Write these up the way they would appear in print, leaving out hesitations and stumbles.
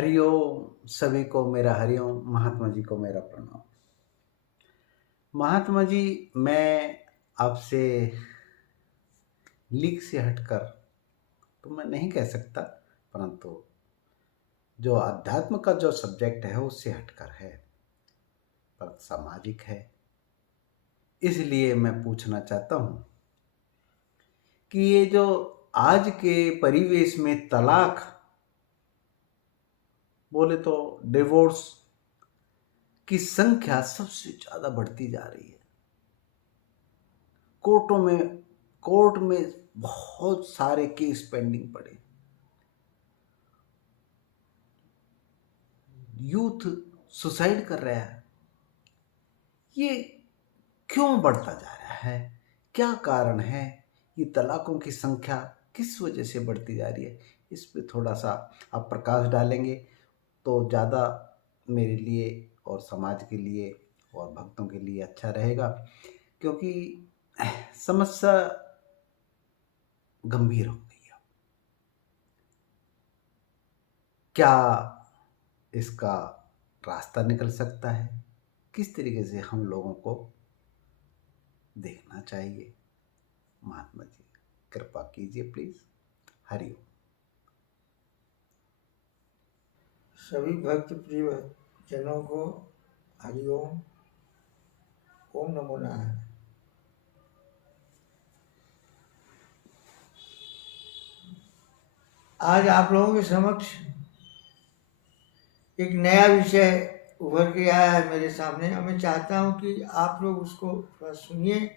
हरिओम सभी को मेरा हरिओम। महात्मा जी को मेरा प्रणाम। महात्मा जी, मैं आपसे लीक से हटकर तो मैं नहीं कह सकता, परंतु जो अध्यात्म का जो सब्जेक्ट है उससे हटकर है, पर सामाजिक है। इसलिए मैं पूछना चाहता हूँ कि ये जो आज के परिवेश में तलाक बोले तो डिवोर्स की संख्या सबसे ज्यादा बढ़ती जा रही है। कोर्ट में बहुत सारे केस पेंडिंग पड़े। यूथ सुसाइड कर रहा है। ये क्यों बढ़ता जा रहा है? क्या कारण है? ये तलाकों की संख्या किस वजह से बढ़ती जा रही है? इस पे थोड़ा सा आप प्रकाश डालेंगे तो ज़्यादा मेरे लिए और समाज के लिए और भक्तों के लिए अच्छा रहेगा, क्योंकि समस्या गंभीर हो गई है। क्या इसका रास्ता निकल सकता है? किस तरीके से हम लोगों को देखना चाहिए? महात्मा जी कृपा कीजिए प्लीज। हरिओम। सभी भक्त प्रिय जनों को हरिओम। ओम नमो नारायण। आज आप लोगों के समक्ष एक नया विषय उभर के आया है मेरे सामने, और मैं चाहता हूं कि आप लोग उसको थोड़ा सुनिए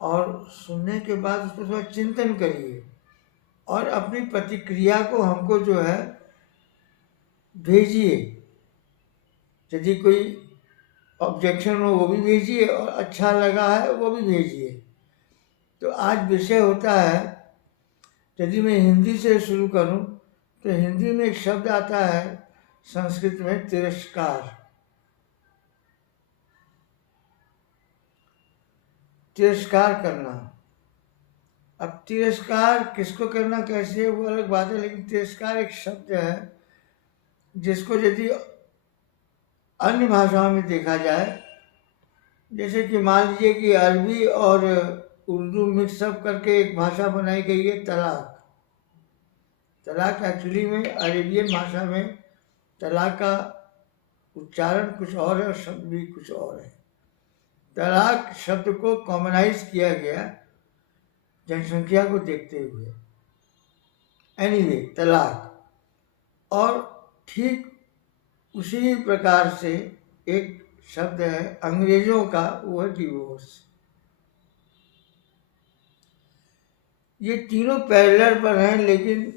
और सुनने के बाद उसको थोड़ा चिंतन करिए और अपनी प्रतिक्रिया को हमको जो है भेजिए। यदि कोई ऑब्जेक्शन हो वो भी भेजिए और अच्छा लगा है वो भी भेजिए। तो आज विषय होता है, यदि मैं हिंदी से शुरू करूं तो हिंदी में एक शब्द आता है संस्कृत में, तिरस्कार। तिरस्कार करना। अब तिरस्कार किसको करना, कैसे, वो अलग बात है, लेकिन तिरस्कार एक शब्द है जिसको यदि अन्य भाषाओं में देखा जाए, जैसे कि मान लीजिए कि अरबी और उर्दू मिक्सअप करके एक भाषा बनाई गई है तलाक। तलाक एक्चुअली में अरेबियन भाषा में तलाक का उच्चारण कुछ और है और शब्द भी कुछ और है। तलाक शब्द को कॉमनाइज किया गया जनसंख्या को देखते हुए। एनीवे, तलाक। और ठीक उसी प्रकार से एक शब्द है अंग्रेजों का, वो है डिवोर्स। ये तीनों पैरेलल पर हैं, लेकिन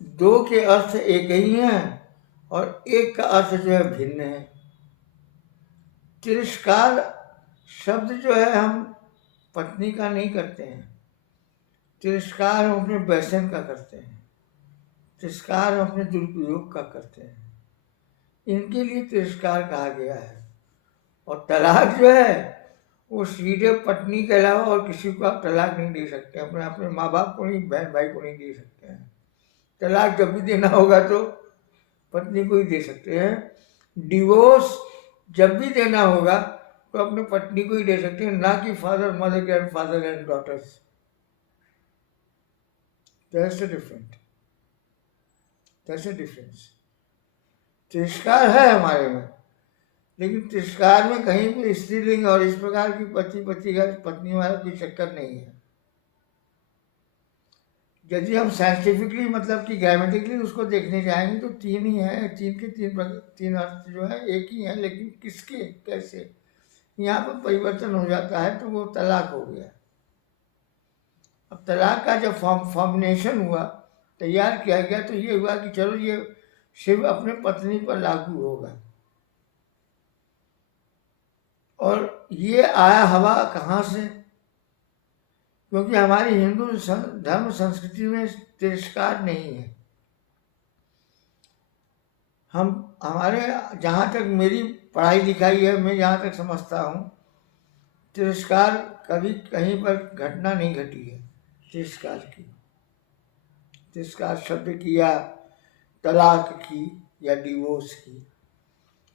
दो के अर्थ एक ही हैं और एक का अर्थ जो है भिन्न है। तिरस्कार शब्द जो है हम पत्नी का नहीं करते हैं, तिरस्कार हम अपने व्यसन का करते हैं, तिरस्कार हम अपने दुरुपयोग का करते हैं। इनके लिए तिरस्कार कहा गया है। और तलाक जो है वो सीधे पत्नी के अलावा और किसी को आप तलाक नहीं दे सकते, अपने अपने माँ बाप को नहीं, बहन भाई को नहीं दे सकते हैं। तलाक जब भी देना होगा तो पत्नी को ही दे सकते हैं। डिवोर्स जब भी देना होगा तो अपने पत्नी को ही दे सकते हैं, ना कि father mother grandfather and daughters. That's a difference. तिरस्कार है हमारे में, लेकिन तिरस्कार में कहीं भी स्त्रीलिंग और इस प्रकार की पत्नी वाला कोई चक्कर नहीं है। यदि हम साइंटिफिकली मतलब कि ग्रामेटिकली उसको देखने जाएंगे तो तीन ही है, तीन अर्थ जो है एक ही है, लेकिन किसके कैसे यहाँ पर परिवर्तन हो जाता है तो वो तलाक हो गया। अब तलाक का जब फॉर्मुलेशन हुआ, तैयार किया गया, तो ये हुआ कि चलो ये सिर्फ अपने पत्नी पर लागू होगा। और ये आया हवा कहाँ से? क्योंकि हमारी हिंदू धर्म संस्कृति में तिरस्कार नहीं है। हमारे जहाँ तक मेरी पढ़ाई लिखाई है, मैं जहाँ तक समझता हूँ, तिरस्कार कभी कहीं पर घटना नहीं घटी है। तिरस्कार शब्द की या तलाक की या डिवोर्स की।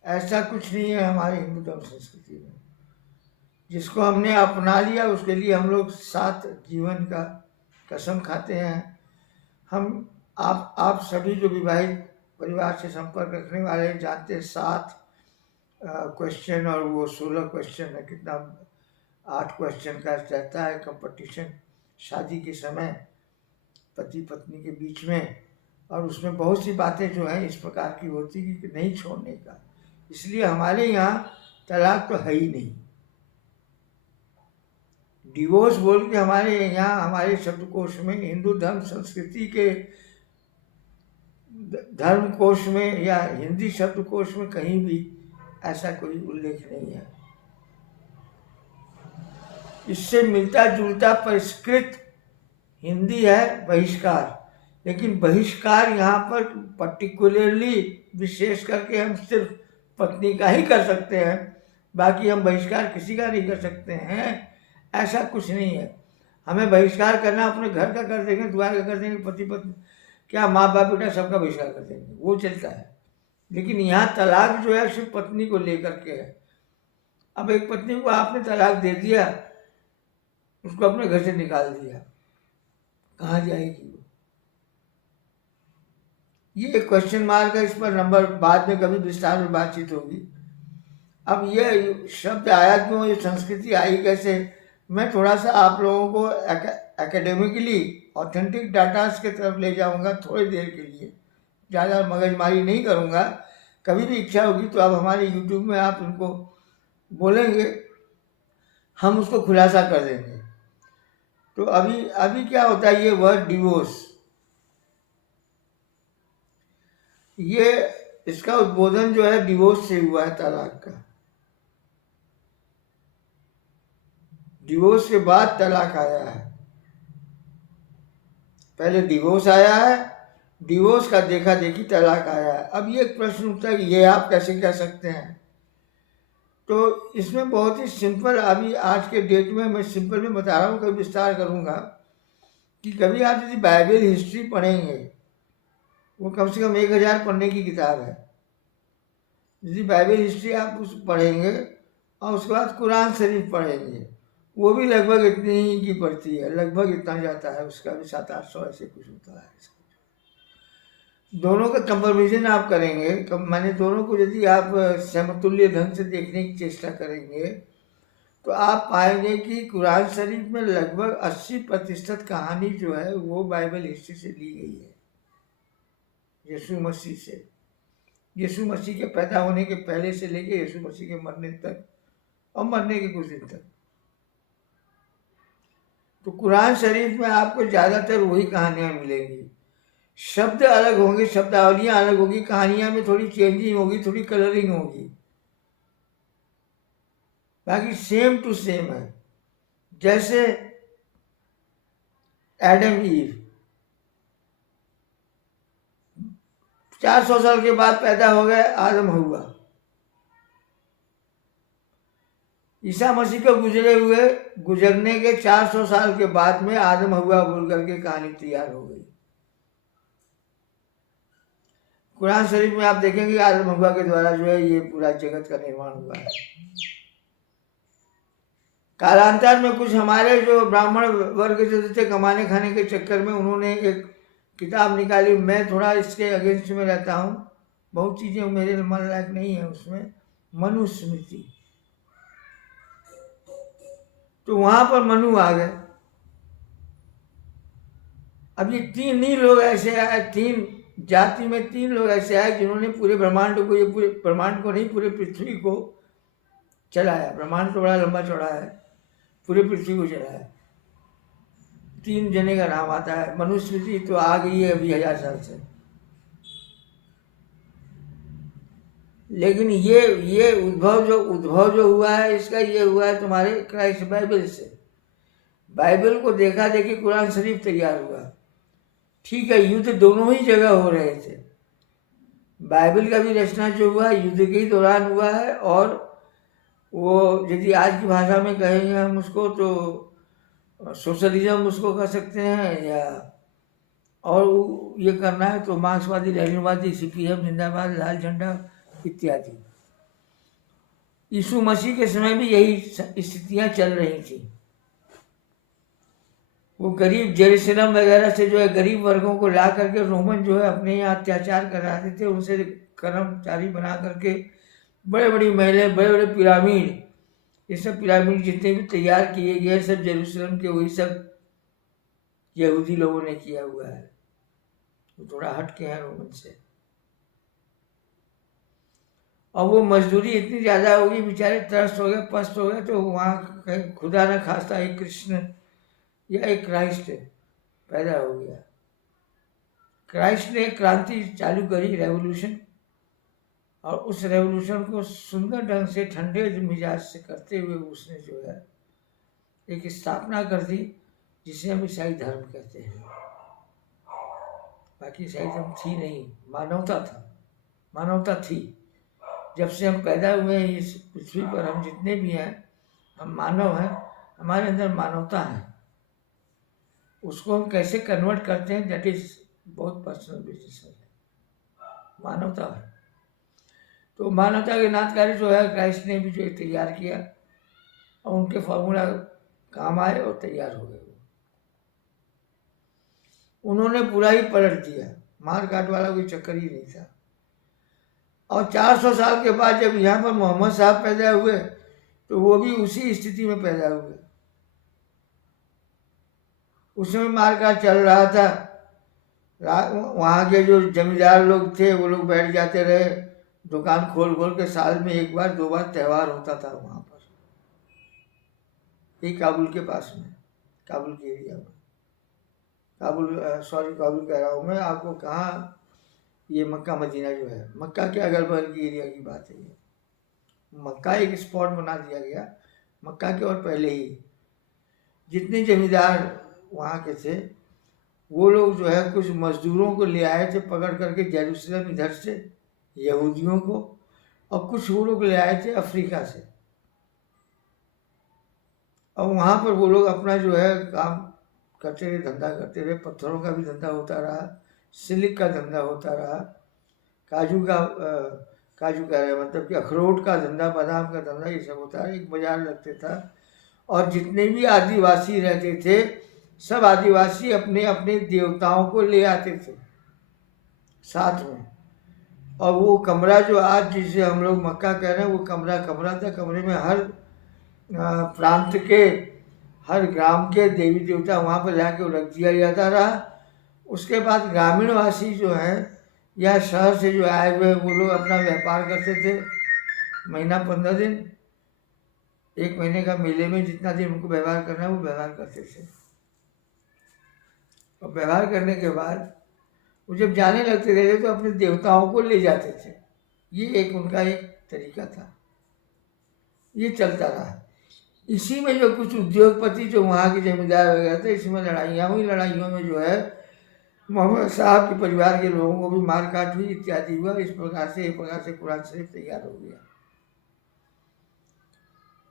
ऐसा कुछ नहीं है हमारे हिंदू धर्म संस्कृति में। जिसको हमने अपना लिया उसके लिए हम लोग साथ जीवन का कसम खाते हैं। हम आप सभी जो विवाहित परिवार से संपर्क रखने वाले हैं जानते हैं 7 क्वेश्चन और वो 16 क्वेश्चन है, कितना 8 क्वेश्चन का रहता है कंपटीशन शादी के समय पति पत्नी के बीच में। और उसमें बहुत सी बातें जो हैं इस प्रकार की होती कि नहीं छोड़ने का। इसलिए हमारे यहाँ तलाक तो है ही नहीं। डिवोर्स बोल के हमारे यहाँ हमारे शब्दकोश में हिंदू धर्म संस्कृति के धर्म कोश में या हिंदी शब्दकोश में कहीं भी ऐसा कोई उल्लेख नहीं है। इससे मिलता जुलता परिष्कृत हिंदी है बहिष्कार। लेकिन बहिष्कार यहाँ पर पर्टिकुलरली विशेष करके हम सिर्फ पत्नी का ही कर सकते हैं, बाकी हम बहिष्कार किसी का नहीं कर सकते हैं। ऐसा कुछ नहीं है। हमें बहिष्कार करना अपने घर का कर देंगे, द्वार का कर देंगे, पति पत्नी क्या माँ बाप बेटा सबका बहिष्कार कर देंगे, वो चलता है। लेकिन यहाँ तलाक जो है सिर्फ पत्नी को लेकर के है। अब एक पत्नी को आपने तलाक दे दिया, उसको अपने घर से निकाल दिया, कहाँ जाएगी वो? ये एक क्वेश्चन मार्क है। इस पर नंबर बाद में कभी विस्तार में बातचीत होगी। अब ये शब्द आया क्यों, ये संस्कृति आई कैसे, मैं थोड़ा सा आप लोगों को एकेडमिकली ऑथेंटिक डाटास की तरफ ले जाऊंगा थोड़ी देर के लिए। ज़्यादा मगजमारी नहीं करूंगा। कभी भी इच्छा होगी तो आप हमारे यूट्यूब में आप उनको बोलेंगे, हम उसको खुलासा कर देंगे। तो अभी क्या होता है, ये वर्ड डिवोर्स, ये इसका उद्बोधन जो है डिवोर्स से हुआ है, तलाक का। डिवोर्स के बाद तलाक आया है। पहले डिवोर्स आया है, डिवोर्स का देखा देखी तलाक आया है। अब ये प्रश्न उठता है कि ये आप कैसे कह सकते हैं? तो इसमें बहुत ही सिंपल, अभी आज के डेट में मैं सिंपल में बता रहा हूँ, कभी विस्तार करूँगा कि कभी आप यदि बाइबल हिस्ट्री पढ़ेंगे, वो कम से कम 1000 पढ़ने की किताब है। यदि बाइबल हिस्ट्री आप उस पढ़ेंगे और उसके बाद कुरान शरीफ पढ़ेंगे, वो भी लगभग इतनी ही की पड़ती है, लगभग इतना जाता है, उसका भी 700-800 ऐसे कुछ होता है। दोनों का कंपेरिजन आप करेंगे, माने दोनों को यदि आप समतुल्य ढंग से देखने की चेष्टा करेंगे तो आप पाएंगे कि कुरान शरीफ में लगभग 80% कहानी जो है वो बाइबल हिस्ट्री से ली गई है, यीशु मसीह से। यीशु मसीह के पैदा होने के पहले से लेके यीशु मसीह के मरने तक और मरने के कुछ दिन तक। तो कुरान शरीफ में आपको ज़्यादातर वही कहानियाँ मिलेंगी। शब्द अलग होंगे, शब्दावलियाँ अलग होगी, कहानियाँ में थोड़ी चेंजिंग होगी, थोड़ी कलरिंग होगी, बाकी सेम टू सेम है। जैसे एडम ईव 400 साल के बाद पैदा हो गए आदम हव्वा। ईसा मसीह को गुजरने के 400 साल के बाद में आदम हव्वा बोल करके कहानी तैयार हो गई। कुरान शरीफ में आप देखेंगे आदम हव्वा के द्वारा जो है ये पूरा जगत का निर्माण हुआ है। कालांतर में कुछ हमारे जो ब्राह्मण वर्ग जो थे कमाने खाने के चक्कर में उन्होंने एक किताब निकाली। मैं थोड़ा इसके अगेंस्ट में रहता हूँ, बहुत चीज़ें मेरे मन लायक नहीं है उसमें, मनुस्मृति। तो वहाँ पर मनु आ गए। अब ये 3 ही लोग ऐसे आए, 3 जाति में 3 लोग ऐसे आए जिन्होंने पूरे ब्रह्मांड को, ये पूरे ब्रह्मांड को नहीं, पूरे पृथ्वी को चलाया। ब्रह्मांड तो बड़ा लंबा चौड़ा है, पूरे पृथ्वी को चलाया। 3 जने का नाम आता है। मनुस्मृति तो आ गई है अभी 1000 साल से, लेकिन ये उद्भव जो हुआ है इसका, ये हुआ है तुम्हारे क्राइस्ट बाइबल से। बाइबल को देखा देखी कुरान शरीफ तैयार हुआ। ठीक है, युद्ध दोनों ही जगह हो रहे थे। बाइबल का भी रचना जो हुआ युद्ध के ही दौरान हुआ है, और वो यदि आज की भाषा में कहेंगे हम उसको तो सोशलिज्म उसको कह सकते हैं, या और ये करना है तो मार्क्सवादी, लेनिनवादी, सीपीएम जिंदाबाद, लाल झंडा इत्यादि। यीशु मसीह के समय भी यही स्थितियां चल रही थी। वो गरीब जेरूसलम वगैरह से जो है गरीब वर्गों को ला करके रोमन जो है अपने यहाँ अत्याचार कराते थे, उनसे कर्मचारी बना करके बड़े बड़ी महलें, बड़े बड़े पिरामिड, ये सब पिरामिड जितने भी तैयार किए गए सब जेरूसलम के वही सब यहूदी लोगों ने किया हुआ है। वो थोड़ा हट के हैं रोमन से। और वो मजदूरी इतनी ज़्यादा होगी, बेचारे त्रस्त हो गए, पस्त हो गए, तो वहाँ कहीं खुदा न खास्ता एक कृष्ण या एक क्राइस्ट पैदा हो गया। क्राइस्ट ने क्रांति चालू करी, रेवोल्यूशन, और उस रेवोल्यूशन को सुंदर ढंग से ठंडे मिजाज से करते हुए उसने जो है एक स्थापना कर दी, जिसे हम ईसाई धर्म कहते हैं। बाकी ईसाई धर्म थी नहीं, मानवता था, मानवता थी। जब से हम पैदा हुए हैं इस पृथ्वी पर, हम जितने भी हैं, हम मानव हैं, हमारे अंदर मानवता है। उसको हम कैसे कन्वर्ट करते हैं, दैट इज बहुत पर्सनल बिजनेस है। मानवता है, तो मानवता के नाथकारी जो है क्राइस्ट ने भी जो तैयार किया, और उनके फॉर्मूला काम आए और तैयार हो गए। उन्होंने पूरा ही पलट दिया, मार काट वाला कोई चक्कर ही नहीं था। और 400 साल के बाद जब यहाँ पर मोहम्मद साहब पैदा हुए, तो वो भी उसी स्थिति में पैदा हुए। उसमें मारकाट चल रहा था। वहाँ के जो जमींदार लोग थे वो लोग बैठ जाते रहे, दुकान खोल खोल के, साल में एक बार दो बार त्यौहार होता था वहाँ पर, ये काबुल के पास में, काबुल के एरिया में। काबुल कह रहा हूँ मैं आपको, कहाँ, ये मक्का मदीना जो है, मक्का के अगल बगल की एरिया की बात है। ये मक्का एक स्पॉट बना दिया गया, मक्का के और पहले ही जितने जमींदार वहाँ के थे वो लोग जो है कुछ मजदूरों को ले आए थे पकड़ करके जेरूसलम इधर से, यहूदियों को, और कुछ वो लोग ले आए थे अफ्रीका से। और वहाँ पर वो लोग अपना जो है काम करते रहे, धंधा करते रहे। पत्थरों का भी धंधा होता रहा, सिलिक का धंधा होता रहा, काजू कह रहे मतलब कि अखरोट का धंधा, बादाम का धंधा, ये सब होता रहा। एक बाजार लगते था, और जितने भी आदिवासी रहते थे सब आदिवासी अपने अपने देवताओं को ले आते थे साथ में। और वो कमरा जो आज जिसे हम लोग मक्का कह रहे हैं, वो कमरा था। कमरे में हर प्रांत के, हर ग्राम के देवी देवता वहाँ पर लाके रख दिया जाता रहा। उसके बाद ग्रामीणवासी जो हैं या शहर से जो आए हुए वो लोग अपना व्यापार करते थे। महीना 15 दिन, एक महीने का मेले में जितना दिन उनको व्यवहार करना है वो व्यवहार करते थे। और व्यवहार करने के बाद वो जब जाने लगते थे तो अपने देवताओं को ले जाते थे। ये एक उनका एक तरीका था, ये चलता रहा। इसी में जो कुछ उद्योगपति जो वहाँ के जमींदार वगैरह थे, इसी में लड़ाइयाँ हुई। लड़ाइयों में जो है मोहम्मद साहब के परिवार के लोगों को भी मार काट हुई, इत्यादि हुआ। इस प्रकार से एक प्रकार से कुरान शरीफ तैयार हो गया।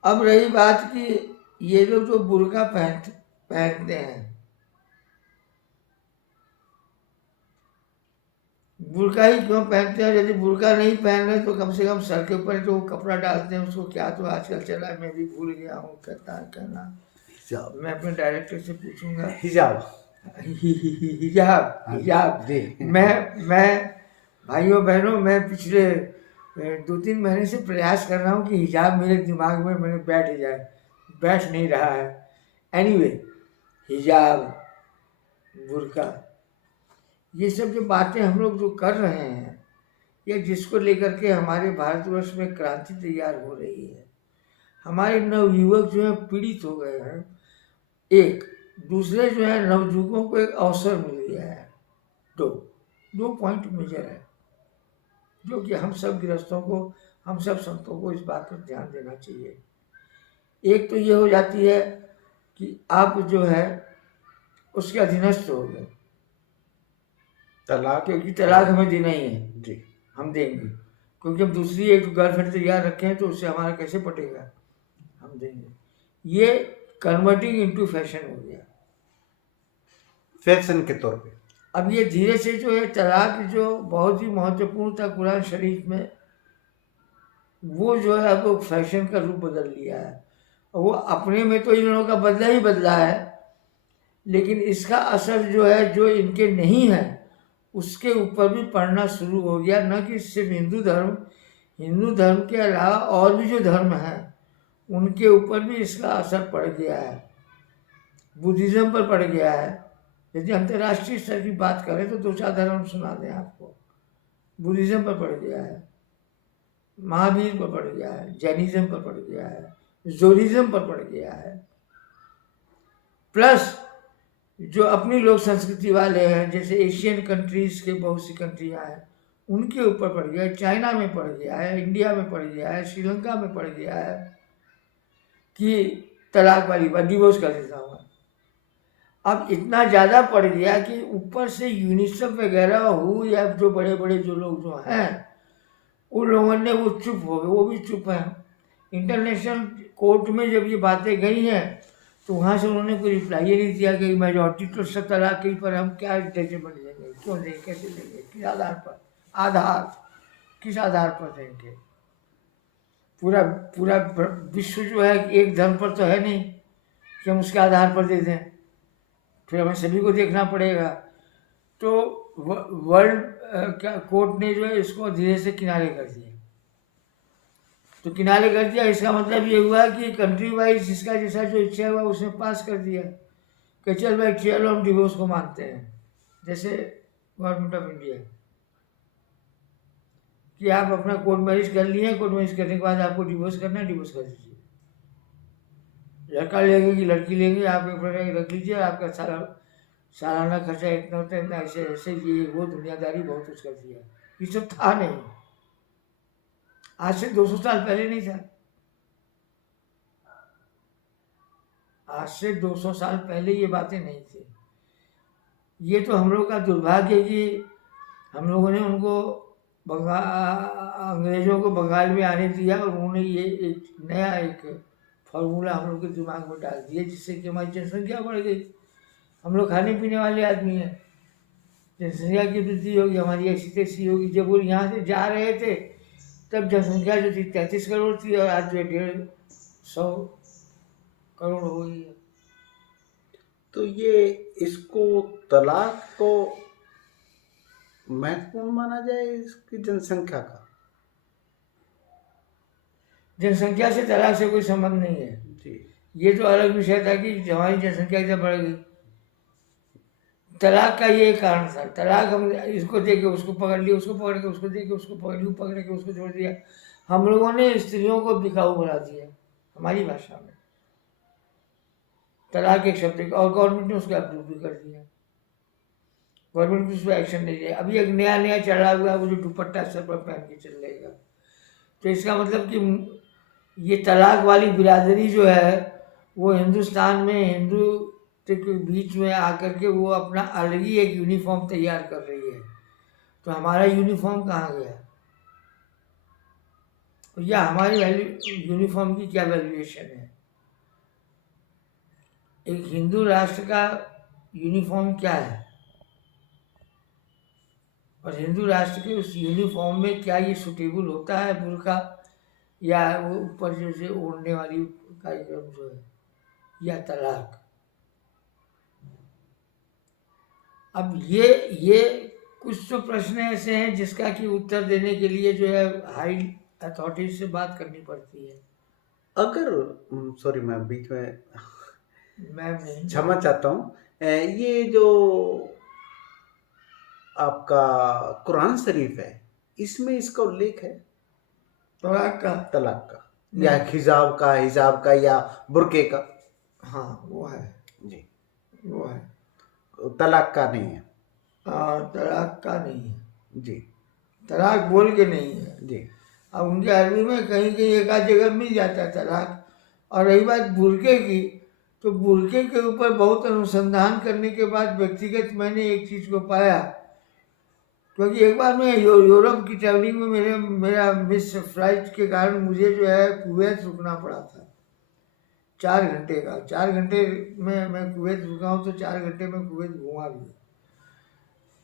अब रही बात कि ये लोग जो बुर्का पहनते हैं, बुर्का ही क्यों पहनते हैं? यदि बुर्का नहीं पहन रहे तो कम से कम सर के ऊपर जो कपड़ा डालते हैं उसको क्या तो आजकल चला है, मैं भी भूल गया हूँ कहना। हिजाब, मैं अपने डायरेक्टर से पूछूंगा। हिजाब मैं भाइयों बहनों, मैं पिछले 2-3 महीने से प्रयास कर रहा हूँ कि हिजाब मेरे दिमाग में मैंने बैठ नहीं रहा है। एनीवे, हिजाब, बुर्का, ये सब जो बातें हम लोग जो कर रहे हैं, या जिसको लेकर के हमारे भारतवर्ष में क्रांति तैयार हो रही है, हमारे नवयुवक जो है पीड़ित हो गए हैं। एक दूसरे जो है नवयुवकों को एक अवसर मिल गया है। दो पॉइंट मेजर है जो कि हम सब गृहस्थों को, हम सब संतों को इस बात पर ध्यान देना चाहिए। एक तो ये हो जाती है कि आप जो है उसके अधीनस्थ हो गए, तलाक, क्योंकि तलाक हमें देना ही है जी, हम देंगे, क्योंकि हम दूसरी एक गर्लफ्रेंड तैयार रखे हैं तो उससे हमारा कैसे पटेगा, हम देंगे। ये कन्वर्टिंग इनटू फैशन हो गया, फैशन के तौर पे। अब ये धीरे से जो है तलाक जो बहुत ही महत्वपूर्ण था कुरान शरीफ में, वो जो है अब फैशन का रूप बदल लिया है। और वो अपने में तो इन लोगों का बदला ही बदला है, लेकिन इसका असर जो है जो इनके नहीं है उसके ऊपर भी पड़ना शुरू हो गया। न कि सिर्फ हिंदू धर्म के अलावा और भी जो धर्म हैं उनके ऊपर भी इसका असर पड़ गया है। बुद्धिज़्म पर पड़ गया है। यदि अंतर्राष्ट्रीय स्तर की बात करें तो 2-4 धर्म सुना दें आपको। बुद्धिज़्म पर पड़ गया है, महावीर पर पड़ गया है, जैनिज्म पर पड़ गया है, जोरिज्म पर पड़ गया है, प्लस जो अपनी लोक संस्कृति वाले हैं जैसे एशियन कंट्रीज के बहुत सी कंट्रियाँ हैं उनके ऊपर पड़ गया है, चाइना में पड़ गया है, इंडिया में पड़ गया है, श्रीलंका में पड़ गया है कि तलाक वाली बात, डिवोर्स कर देता हूँ। अब इतना ज़्यादा पड़ गया कि ऊपर से यूनिसेफ वगैरह हो या जो बड़े बड़े जो लोग जो हैं उन लोगों ने वो चुप हो गए, वो भी चुप हैं। इंटरनेशनल कोर्ट में जब ये बातें गई हैं तो वहाँ से उन्होंने कोई रिप्लाई ही नहीं दिया कि मेजॉरिटी तो सब तलाक के पर हम क्या जजमेंट देंगे, क्यों देंगे, कैसे देंगे, किस आधार पर, किस आधार पर देंगे। पूरा पूरा विश्व जो है एक धर्म पर तो है नहीं कि हम उसके आधार पर दे दें, फिर हमें सभी को देखना पड़ेगा। तो वर्ल्ड कोर्ट ने जो है इसको धीरे से किनारे कर दिया। तो किनारे कर दिया इसका मतलब ये हुआ कि कंट्री वाइज जिसका जैसा जो इच्छा हुआ उसने पास कर दिया कि चल भाई चलो हम डिवोर्स को मानते हैं। जैसे गवर्नमेंट ऑफ इंडिया कि आप अपना कोर्ट मैरिज कर लिए, कोर्ट मैरिज करने के बाद आपको डिवोर्स करना है, डिवोर्स कर दीजिए। लड़का लेंगे कि लड़की लेंगे, आप एक प्रकार रख लीजिए, आपका सालाना खर्चा इतना होता है, इतना ऐसे ऐसे ये वो दुनियादारी बहुत कुछ कर दिया। ये सब था नहीं, आज से 200 साल पहले नहीं था। आज से 200 साल पहले ये बातें नहीं थी। ये तो हम लोग का दुर्भाग्य कि हम लोगों ने उनको अंग्रेजों को बंगाल में आने दिया और उन्होंने ये एक नया फार्मूला हम लोग के दिमाग में डाल दिया जिससे कि हमारी जनसंख्या बढ़ गई। हम लोग खाने पीने वाले आदमी हैं, जनसंख्या की वृद्धि होगी, हमारी ऐसी तैसी होगी। जब वो यहाँ से जा रहे थे तब जनसंख्या जो थी 33 करोड़ थी और आज जो 150 करोड़ हो गई है। तो ये इसको तलाक को महत्वपूर्ण माना जाए इसकी जनसंख्या का? जनसंख्या से तलाक से कोई संबंध नहीं है जी। ये तो अलग विषय था कि हमारी जनसंख्या इतना बढ़ गई। तलाक का ये कारण था, तलाक हम इसको दे के उसको पकड़ लिया, उसको पकड़ के उसको दे के उसको पकड़ लिया, पकड़ के उसको छोड़ दिया। हम लोगों ने स्त्रियों को बिकाऊ बना दिया हमारी भाषा में, तलाक एक शब्द का, और गवर्नमेंट ने उसको अप्रूव भी कर दिया। गवर्नमेंट उस पर एक्शन नहीं लिया। अभी एक नया चढ़ा हुआ है वो जो दुपट्टा सर पर पहन के चल रहेगा। तो इसका मतलब कि ये तलाक वाली बिरादरी जो है वो हिंदुस्तान में हिंदू के बीच में आकर के वो अपना अलग ही एक यूनिफॉर्म तैयार कर रही है। तो हमारा यूनिफॉर्म कहाँ गया? या हमारी यूनिफॉर्म की क्या वैल्यूएशन है? एक हिंदू राष्ट्र का यूनिफॉर्म क्या है और हिंदू राष्ट्र के उस यूनिफॉर्म में क्या ये सूटेबल होता है बुर्का या वो ऊपर जैसे ओढ़ने वाली कार्यक्रम जो है या तलाक? अब ये कुछ तो प्रश्न ऐसे हैं जिसका कि उत्तर देने के लिए जो है हाई अथॉरिटीज से बात करनी पड़ती है। अगर सॉरी मैं बीच में मैं क्षमा चाहता हूँ। ये जो आपका कुरान शरीफ है इसमें इसका उल्लेख है तलाक का या हिजाब का या बुर्के का? हाँ वो है जी, वो है। तलाक का नहीं है। तलाक का नहीं है जी, तलाक बोल के नहीं है जी। अब उनके अरबी में कहीं कहीं एक आध जगह मिल जाता है तलाक। और रही बात बुर्के की, तो बुर्के के ऊपर बहुत अनुसंधान करने के बाद व्यक्तिगत मैंने एक चीज़ को पाया, क्योंकि एक बार मैं यूरोप की ट्रैवलिंग में मेरा मिस फ्लाइट के कारण मुझे जो है कुवैत रुकना पड़ा था 4 घंटे का। 4 घंटे में मैं कुवैत रुका हूँ तो 4 घंटे में कुवैत घूमा भी।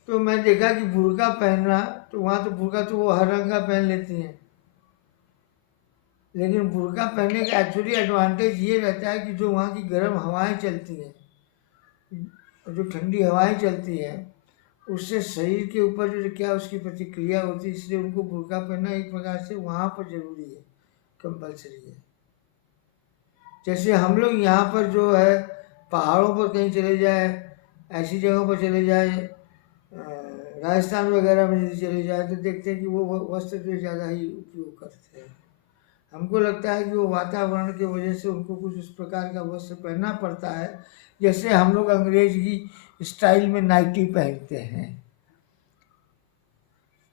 तो मैं देखा कि बुर्का पहनना, तो वहाँ तो बुर्का तो वो हर रंग का पहन लेती हैं, लेकिन बुर्का पहनने का एक्चुअली एडवांटेज ये रहता है कि जो वहाँ की गर्म हवाएं चलती हैं, जो ठंडी हवाएं चलती हैं, उससे शरीर के ऊपर जो क्या उसकी प्रतिक्रिया होती है, इसलिए उनको बुर्का पहनना एक प्रकार से वहाँ पर जरूरी है, कंपलसरी है। जैसे हम लोग यहाँ पर जो है पहाड़ों पर कहीं चले जाए, ऐसी जगहों पर चले जाए, राजस्थान वगैरह में यदि चले जाए, तो देखते हैं कि वो वस्त्र जो ज़्यादा ही उपयोग करते हैं। हमको लगता है कि वो वातावरण की वजह से उनको कुछ उस प्रकार का वस्त्र पहनना पड़ता है, जैसे हम लोग अंग्रेज की स्टाइल में नाइटी पहनते हैं,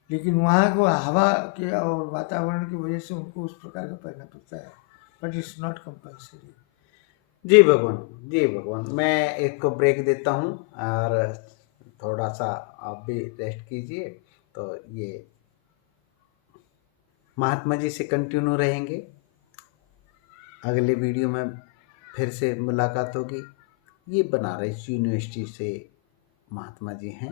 लेकिन वहाँ को हवा के और वातावरण की वजह से उनको उस प्रकार का पहनना पड़ता है, बट इट्स नॉट कंपल्सरी। जी भगवान, जी भगवान, मैं एक को ब्रेक देता हूँ और थोड़ा सा आप भी रेस्ट कीजिए। तो ये महात्मा जी से कंटिन्यू रहेंगे, अगले वीडियो में फिर से मुलाकात होगी। ये बनारस यूनिवर्सिटी से महात्मा जी हैं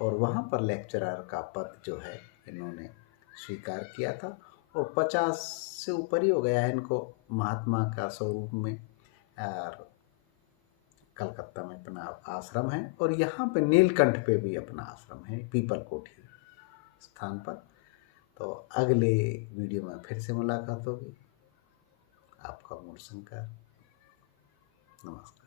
और वहाँ पर लेक्चरर का पद जो है इन्होंने स्वीकार किया था, और 50 से ऊपर ही हो गया है इनको महात्मा का स्वरूप में। और कलकत्ता में अपना आश्रम है, और यहाँ पे नीलकंठ पे भी अपना आश्रम है, पीपल कोठी स्थान पर। तो अगले वीडियो में फिर से मुलाकात होगी। आपका मूल शंकर, नमस्कार।